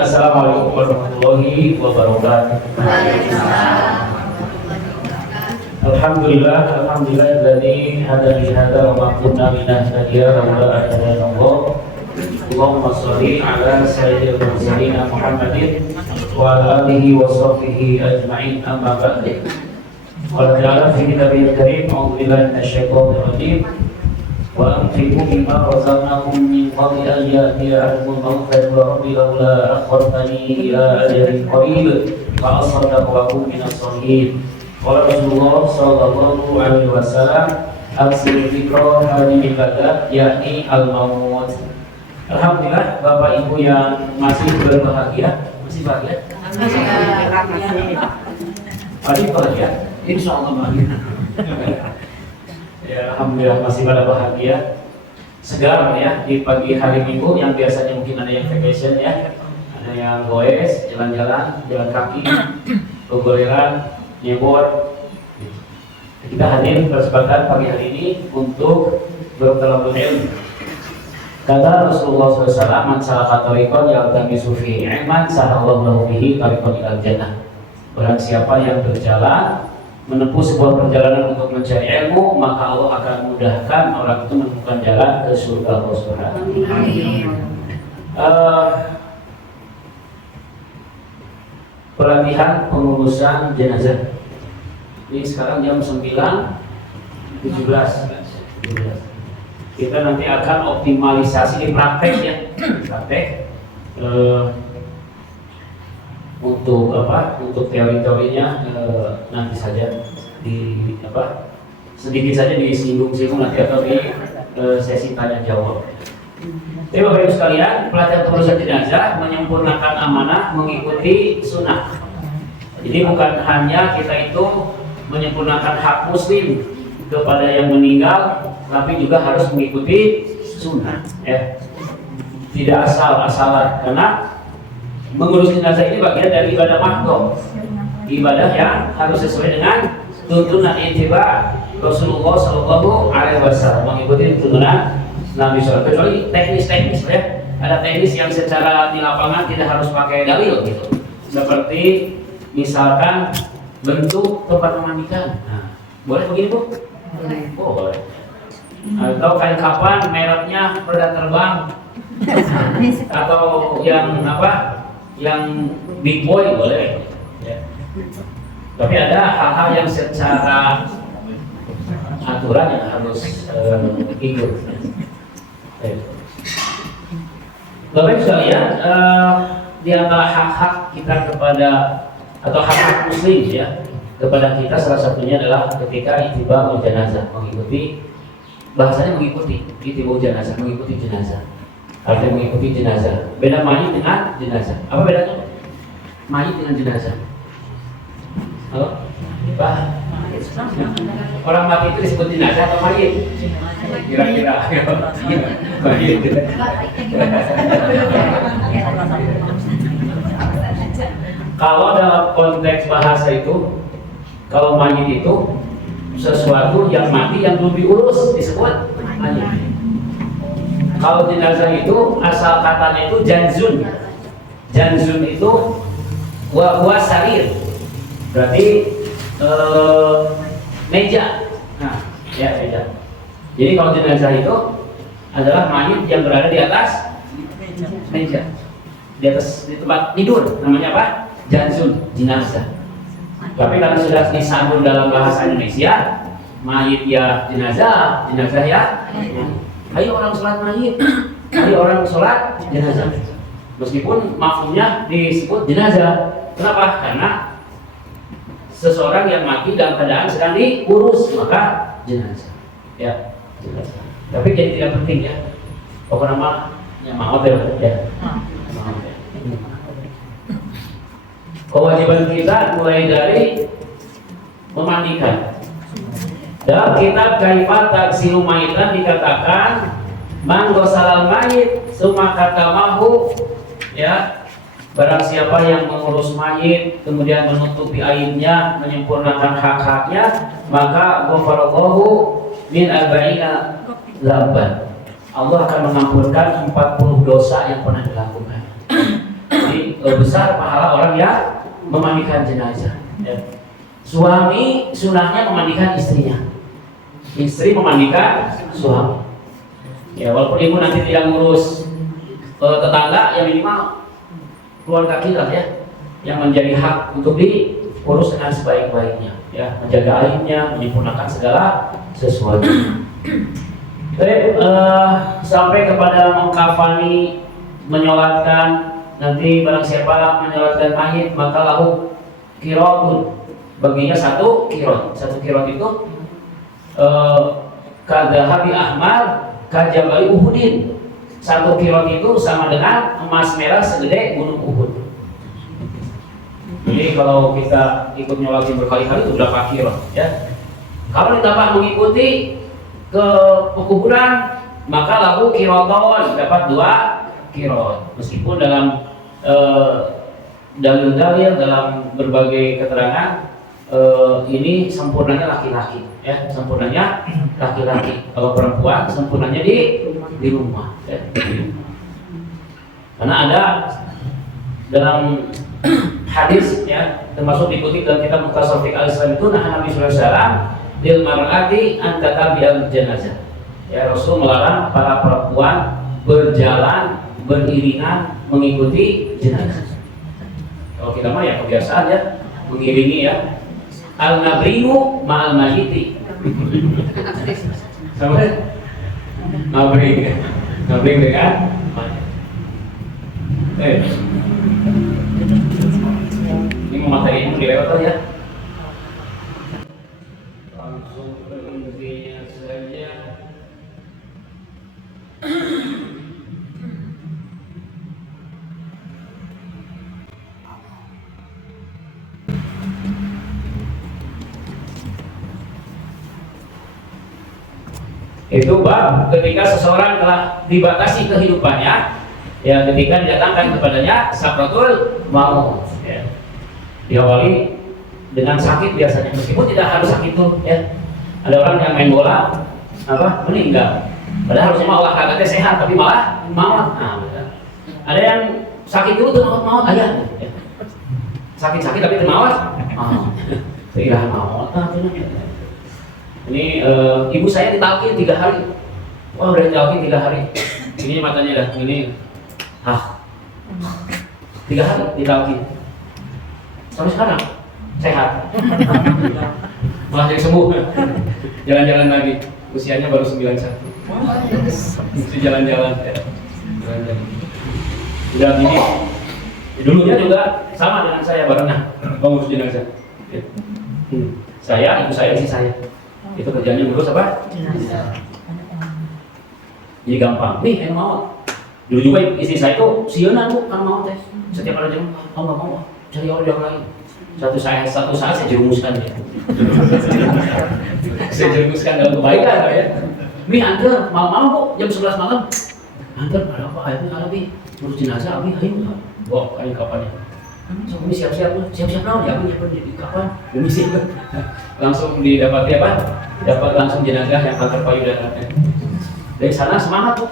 Assalamualaikum warahmatullahi wabarakatuh. Alhamdulillahilladzi hadani hadza wa ma kunna linahtadiya laula an hadana Allah. Allahumma shalli ala sayyidil mursalin Muhammadin wa ala alihi wa sahbihi ajma'in, amma ba'd. Qala ta'ala fi kitabihil karim, a'udzu billahi minasyaitonir rajim. Wa anfiqu mimma razaqnakum min qabli an ya'tiya ahadakumul maut fa yaqulu rabbi laula akhartani ila ajalin qarib fa asaddaqu wa akun minas shalihin. Qala Rasulullah sallallahu alaihi wasallam, al-sirru fikra hadhihi ibadah yakni al-maut. Alhamdulillah Bapak Ibu yang masih berbahagia, masih bahagia? Masih bahagia? Insyaallah bahagia. Ya, alhamdulillah masih pada bahagia, segar ya di pagi hari Minggu yang biasanya mungkin ada yang vacation ya, ada yang goes, jalan-jalan, jalan kaki, gogoleran, nyebor. Kita hadir berkesempatan pagi hari ini untuk bertolak ilmu. Kata Rasulullah SAW, man salaka tariqan yaltamisu fihi ilman sahalallahu lahu bihi tariqan ilal jannah. Barang siapa yang berjalan menempuh sebuah perjalanan untuk mencari ilmu, maka Allah akan mudahkan orang itu menemukan jalan ke surga Allah Subhanahu wa taala. Pelatihan pengurusan jenazah. Ini sekarang jam 9.17. Kita nanti akan optimalisasi di praktek ya. Praktek untuk apa? Untuk teori-teorinya nanti saja sedikit saja disinggung-singgung nanti atau di sesi tanya jawab. Jadi Bapak Ibu sekalian, pelatihan pengurusan jenazah menyempurnakan amanah mengikuti sunnah. Jadi bukan hanya kita itu menyempurnakan hak muslim kepada yang meninggal, tapi juga harus mengikuti sunnah. Ya. Tidak asal-asalan, karena mengurus jenazah ini bagian dari ibadah mahdhah, ibadah yang harus sesuai dengan tuntunan ittiba Rasulullah Shallallahu Alaihi Wasallam, mengikuti tuntunan Nabi SAW. Kecuali teknis-teknis ya, ada teknis yang secara di lapangan tidak harus pakai dalil gitu. Seperti misalkan bentuk tempat memandikan, nah, boleh begini Bu? Boleh. Atau kain kapan mereknya roda terbang, atau yang apa? Yang big boy boleh ya. Tapi ada hal-hal yang secara aturan yang harus ikut. Bapak Ibu sekalian, di antara hak-hak kita kepada atau hak muslim ya kepada kita, salah satunya adalah ketika ittiba jenazah, mengikuti, bahasanya mengikuti ittiba jenazah, mengikuti jenazah. Artinya mengikuti jenazah. Beda mayit dengan jenazah. Apa bedanya? Mayit dengan jenazah. Halo? Pak? Orang mati itu disebut jenazah atau mayit? Kira-kira. Mayit. Kalau dalam konteks bahasa itu, kalau mayit itu sesuatu yang mati yang belum diurus disebut mayit. Kalau jenazah itu asal katanya itu janzun. Janzun itu buah sarir. Berarti meja. Nah, ya meja. Jadi kalau jenazah itu adalah mayit yang berada di atas meja. Di atas di tempat tidur, namanya apa? Janzun, jenazah. Tapi karena sudah disambung dalam bahasa Indonesia, mayit ya jenazah, jenazah ya. Ayo orang sholat mayit, ayo orang sholat jenazah. Meskipun mafhumnya disebut jenazah. Kenapa? Karena seseorang yang mati dalam keadaan sedang diurus, maka jenazah. Ya, jenazah. Tapi jadi tidak penting ya. Apa namanya? Maaf ya. Kewajiban kita mulai dari memandikan. Dalam kitab Kaifa Taghsilu Mayitan dikatakan, man ghasalal mayit summa katamahu, ya, barang siapa yang mengurus mayit kemudian menutupi aibnya, menyempurnakan hak-haknya, maka ghafarallahu min arba'ina dzamban. Allah akan mengampunkan 40 dosa yang pernah dilakukan. Jadi lebih besar pahala orang yang memandikan jenazah. Ya. Suami sunahnya memandikan istrinya, istri memandikan suami. Ya, walaupun ibu nanti tidak ngurus tetangga, ya minimal keluarga kita ya, yang menjadi hak untuk diurus dengan sebaik-baiknya. Ya, menjaga aibnya, menyempurnakan segala sesuatu. Baik, sampai kepada mengkafani, menyolatkan. Nanti barang siapa menyolatkan mayit maka lahu qiratun, baginya 1 qirat. 1 qirat itu kadzahabi ahmar kajabali uhudin. 1 qirat itu sama dengan emas merah segede gunung Uhud. Jadi kalau kita ikut nyolatin berkali-kali itu berapa qirat ya. Kalau ditambah mengikuti ke pekuburan maka lahu qiraton, dapat 2 qirat. Meskipun dalam dalil-dalil, dalam berbagai keterangan ini sempurnanya laki-laki ya, sempurnanya laki-laki. Kalau perempuan sempurnanya di rumah ya. Karena ada dalam hadis ya, termasuk dikutip dalam kitab Mukhtasar Fiqh al-Islam itu, nah Nabi sallallahu alaihi wasallam lil mar'ati an tatabi'al janazah. Ya, Rasul melarang para perempuan berjalan beriringan mengikuti jenazah. Kalau kita mah ya kebiasaan ya, mengiringi ya. Al-nabrimu ma'al majiti. Sama nabring. Nabring dengan ini mau materi ini dilewat ya. Langsung ke intinya saja. Itu bab ketika seseorang telah dibatasi kehidupannya, ya ketika didatangkan kepadanya sakratul maut. Ya. Diawali dengan sakit biasanya, meskipun tidak harus sakit itu. Ya. Ada orang yang main bola, meninggal. Padahal harusnya olahraga sehat, tapi malah maut. Nah, ada yang sakit dulu tuh maut aja. Ya. Sakit-sakit tapi maut. Tidak maut. Ini ibu saya ditalkin 3 hari. Wah, udah ditalkin 3 hari. Ini matanya dah, ini 3 hari ditalkin. Sampai sekarang sehat. Malah jadi sembuh. Jalan-jalan lagi. Usianya baru 91. Mesti jalan-jalan. Udah gini. Dulunya juga sama dengan saya barengan ngurus jenazah. Saya, ibu saya, istri saya. Itu kerjanya ngurus apa? Jadi gampang. Nih yang mau. Dulu juga istri saya itu sionan bu, kan mau teh. Setiap ada jam, nggak mau. Cari orang lain. Satu saat saya jerumuskan dia. Saya jerumuskan dalam kebaikan ya. Nih antar malam bu, jam 11 malam. Antar ada apa? Akhirnya ada nih ngurus jenazah. Abi ayo. Wah, kali kapannya? So, ini siap-siap naon ya, di kapan? Misi langsung didapati apa? Dapat langsung jenazah yang kantor payudara. Dari sana semangat tuh.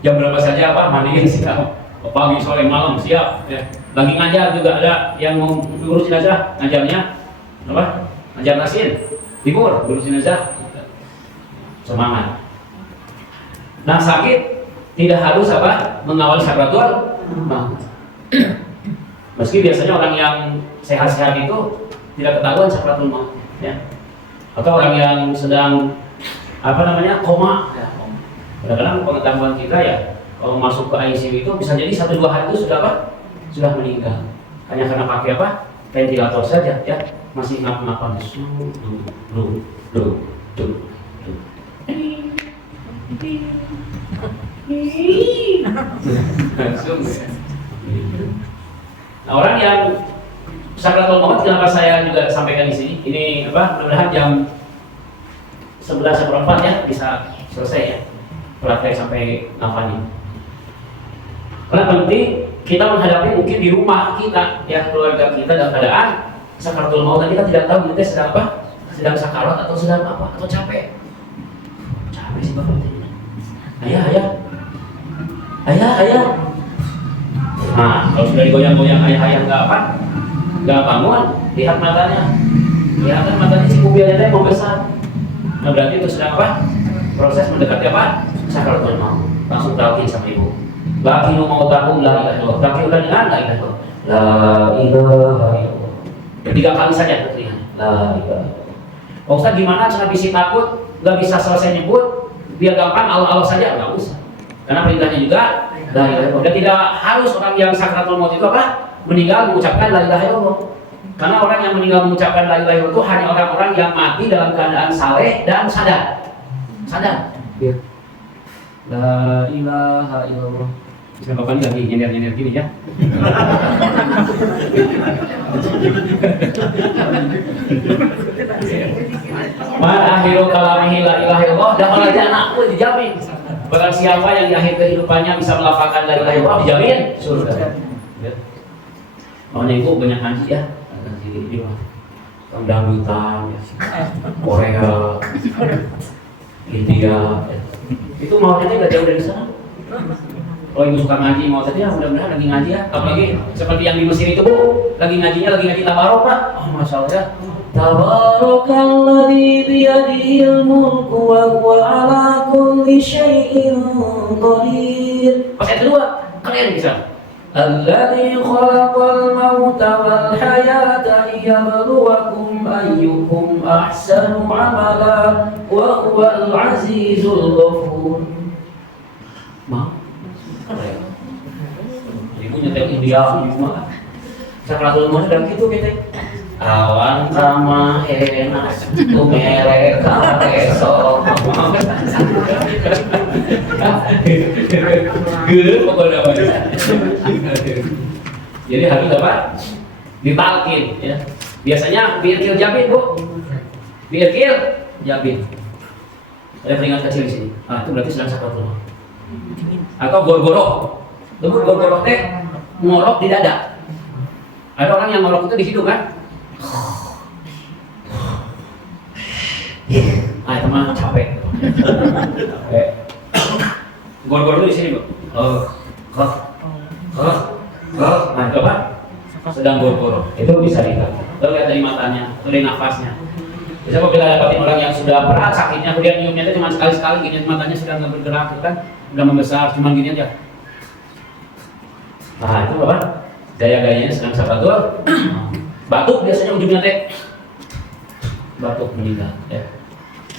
Jam berapa saja apa? Mandiin siap. Pagi, sore, malam siap. Ya. Lagi ngajar juga ada yang mau ngurus jenazah, ngajarnya apa? Ngajar nasin, libur, ngurus jenazah. Semangat. Nah sakit tidak harus apa? Mengawal sakratul maut. Meski biasanya orang yang sehat-sehat itu tidak ketahuan sakratul maut, ya. Atau orang yang sedang koma. Ya. Kadang-kadang pengetahuan kita ya, kalau masuk ke ICU itu bisa jadi 1-2 hari itu sudah apa? Sudah meninggal. Hanya karena pakai apa? Ventilator saja, ya. Masih ngap-ngapan. Nah, orang yang sakratul maut, kenapa saya juga sampaikan di sini? Ini mudah-mudahan jam 11:04 ya bisa selesai ya. Praktek sampai ngafani. Karena penting kita menghadapi mungkin di rumah kita, ya keluarga kita dalam keadaan sakratul maut. Kita tidak tahu kita sedang apa? Sedang sakarat atau sedang apa? Atau capek? Capek sih bapak. Ayah. Nah, kalau sudah digoyang-goyang ayah-ayah nggak bangun, lihat matanya, kelihatan matanya si kubiannya teh mau besar. Nah berarti itu sedang apa? Proses mendekati apa? Sakaratul maut. Langsung talqin sama ibu. Lakinu mautakum la ilaha illallah. Talqin udah dengan la ilaha illallah. La ilaha illallah. 3 kali saja ketelingan. La ilaha illallah. Pak Ustaz gimana cara bisi takut? Gak bisa selesai nyebut, biar gampang Allah saja, nggak usah. Karena perintahnya juga la ilaha illallah. Dan tidak harus orang yang sakaratul maut itu apa? Meninggal mengucapkan la ilaha illallah. Karena orang yang meninggal mengucapkan la ilaha illallah itu hanya orang-orang yang mati dalam keadaan saleh dan sadar. Sadar. Ya. La ilaha illallah. Bisa Bapak ini lagi nyender-nyender gini ya. Man akhiru kalamihi la ilaha illallah dan malajana dijamin. Barang siapa yang di akhir kehidupannya bisa melafalkan la ilaha illallah dijamin surga. Makanya ibu banyak ngaji ya. Ngaji dangdutan, Korea, India. Itu maunya nggak jauh dari sana. Kalau ibu suka ngaji, mau saja mudah-mudahan lagi ngaji ya. Apalagi seperti yang di Mesir itu bu, lagi ngaji tabarok pak. Oh masya Allah ya. Tabarakalladzi biyadihil mulku wa huwa ala kulli syai'in qadir. Pas yang kedua, kalian bisa. Alladzi khalaqal mauta wal hayata liyabluwakum ayyukum ahsanu amala wa huwal azizul ghafur. Mau? Ibu nyetel India semua. Sakaratul maut dan gitu gitu. Awan sama enak tu mereka esok. Gede pokoknya apa? Jadi harus apa? Ditalkin ya. Biasanya birkil jabin bu. Birkil jabin. Ada keringat kecil di sini. Ah itu berarti sedang sakaratul maut. Atau gorgoro. Dulu gorgoro teh ngorok di dada. Ada orang yang ngorok itu di hidung kan? Ah itu mah capek. Gorgoro di sini bu. Nah itu apa? Sedang gorgoro. Itu bisa dilihat. Lalu lihat dari matanya, dari nafasnya. Bisa apabila dapatin orang yang sudah berat sakitnya, kemudian nyiumnya itu cuma sekali-sekali, gini matanya sudah nggak bergerak, kan? Udah membesar, cuma gini aja. Nah itu apa? Gaya-gayanya sedang sakaratul. Batuk biasanya ujungnya teh. Batuk meninggal. Ya.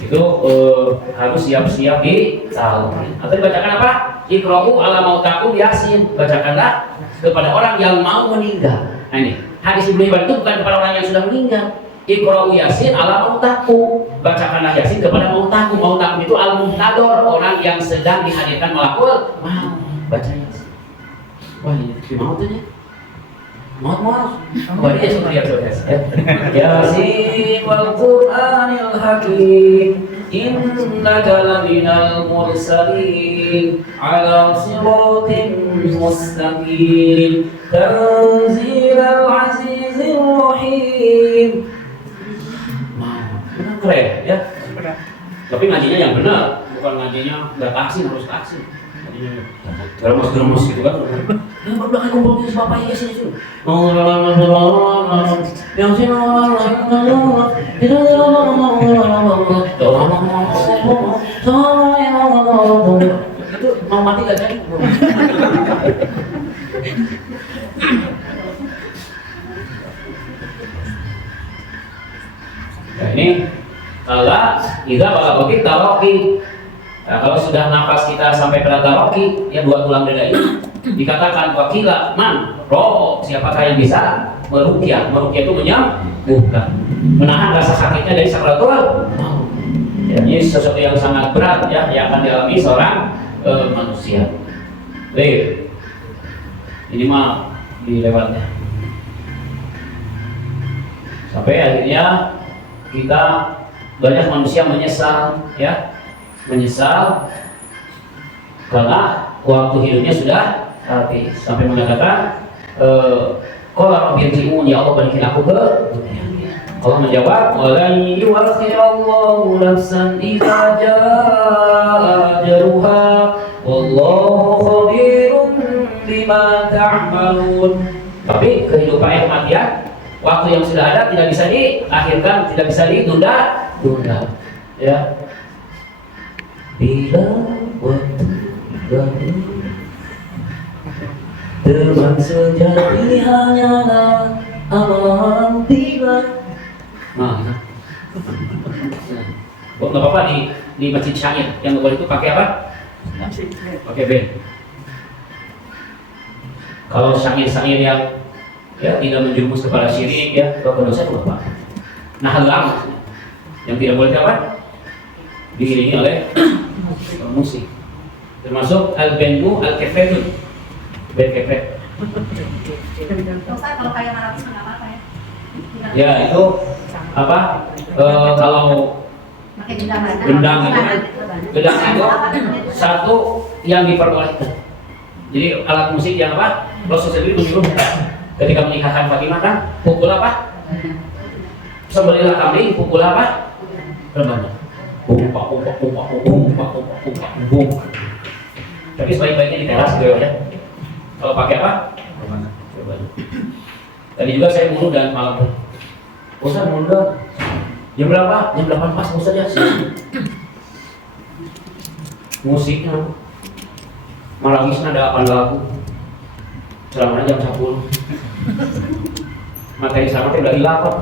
Itu harus siap-siap ditalqin. Atau dibacakan apa? Iqra'u ala mautakum Yasin. Bacakanlah kepada orang yang mau meninggal. Nah ini hadis Ibnu Hibban itu bukan kepada orang yang sudah meninggal. Iqra'u Yasin ala mautakum. Bacakanlah Yasin kepada mautakum. Mautakum itu al-muhtador, orang yang sedang dihadirkan malakul maut. Baca Yasin. Wah ini maut aja. Maut. Wah dia seperti Yasin wal Qur'anil Hakim. Innaka laminal mursalin ala siratin mustaqim. Tanzilal azizir rahim. Benar keren ya. Tapi ngajinya yang benar, bukan ngajinya nggak taksin harus taksin. Geremes gitu kan. Yang berbelakang kumpulnya si bapak iya sini sini. Yang sini itu mau mati gak jadi. Nah ini kalau kita balagoki taroki. Nah, kalau sudah nafas kita sampai pada taroki, ya 2 tulang dada ini dikatakan wakila man roh, siapakah yang bisa meruqyah? Meruqyah itu menyembuhkan, menahan rasa sakitnya dari sakaratul maut. Ya, ini sesuatu yang sangat berat ya yang akan dialami seorang manusia. Baik, ini mah dilewatnya sampai akhirnya kita banyak manusia menyesal ya. Menyesal karena waktu hidupnya sudah habis sampai mengatakan qala rabbi irji'un, ya Allah balikin aku ke dunia. Allah menjawab walan yu'akhirallahu nafsan idza jaa ajaluha wallahu khabirun bima ta'malun. Tapi kehidupan kematian, waktu yang sudah ada tidak bisa diakhirkan, tidak bisa ditunda. Ya. Bila waktu lalu, teman sejati hanyalah amalan bila. Nah, nggak apa-apa di masjid syair yang nggak boleh itu pakai apa? Pakai band. Kalau syair-syair yang ya tidak menjurumus kepada syirik ya atau dosa itu apa? Nah, halang yang tidak boleh apa? Diiringi oleh musik. Termasuk al-bandu al-kefetun. Band kefet. Kalau kayak marabis nggak apa-apa ya? Ya itu apa? Kalau Pakai gendang gendang itu satu yang diperbolehkan. Jadi alat musik yang apa? Rasul sendiri menyuruh ketika menikahkan Fatimah kan pukul apa? Sembelilah kambing, pukul apa? Rebana. Umpak. Tapi sebaik-baiknya di teras gitu ya. Kalau pakai apa? Rebana. Tadi juga saya mulu dan malam. Ustaz mulu dong. Jam berapa? Jam 8 pas Ustaz ya. Musiknya Marawisna ada 8 lagu. Selamanya jam 10. Materi sama udah hilang kok.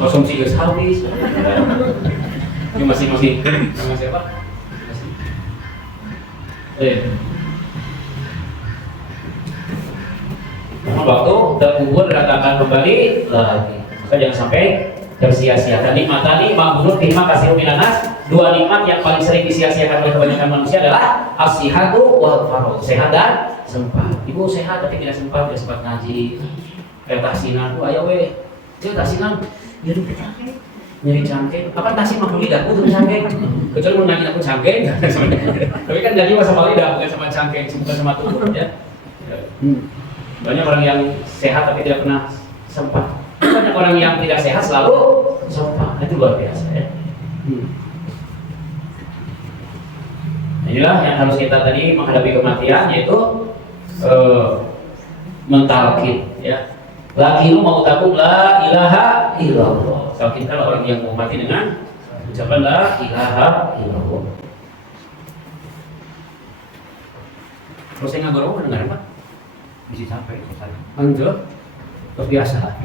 Konsumsi gas habis. Ini masih apa? Waktu terkubur dan akan kembali lagi. Maka jangan sampai tersia-siakan. Nikmat tadi ma'budun terima kasih minanas. Dua nikmat yang paling sering disia-siakan oleh kebanyakan manusia adalah as-sihhatu wal faragh. Sehat dan sempat. Ibu sehat tapi tidak sempat ngaji. Kayak tahsinan, ayo weh. Dia tahsinan, nyeri cangkeng. Apa tahsin mah lidah, bukan cangkeng. Kecuali mau ngaji aku cangkeng. Tapi kan ngaji sama lidah, bukan sama cangkeng, bukan sama tubuh ya. Banyak orang yang sehat tapi tidak pernah sempat. Banyak orang yang tidak sehat selalu sempat. Itu luar biasa ya. Inilah yang harus kita tadi menghadapi kematian, yaitu mentalkin ya. Lakilu mau takut la ilaha illallah. Talkinkan orang yang mau mati dengan ucapan la ilaha illallah. Terus saya ngagoro dengar apa? Bisa sampai sana. Anjir, terbiasa.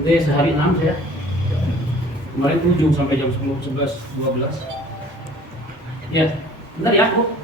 Udah sehari 6 saya. Kemarin 7 sampai jam 10, 11, 12. Ya, bentar ya aku.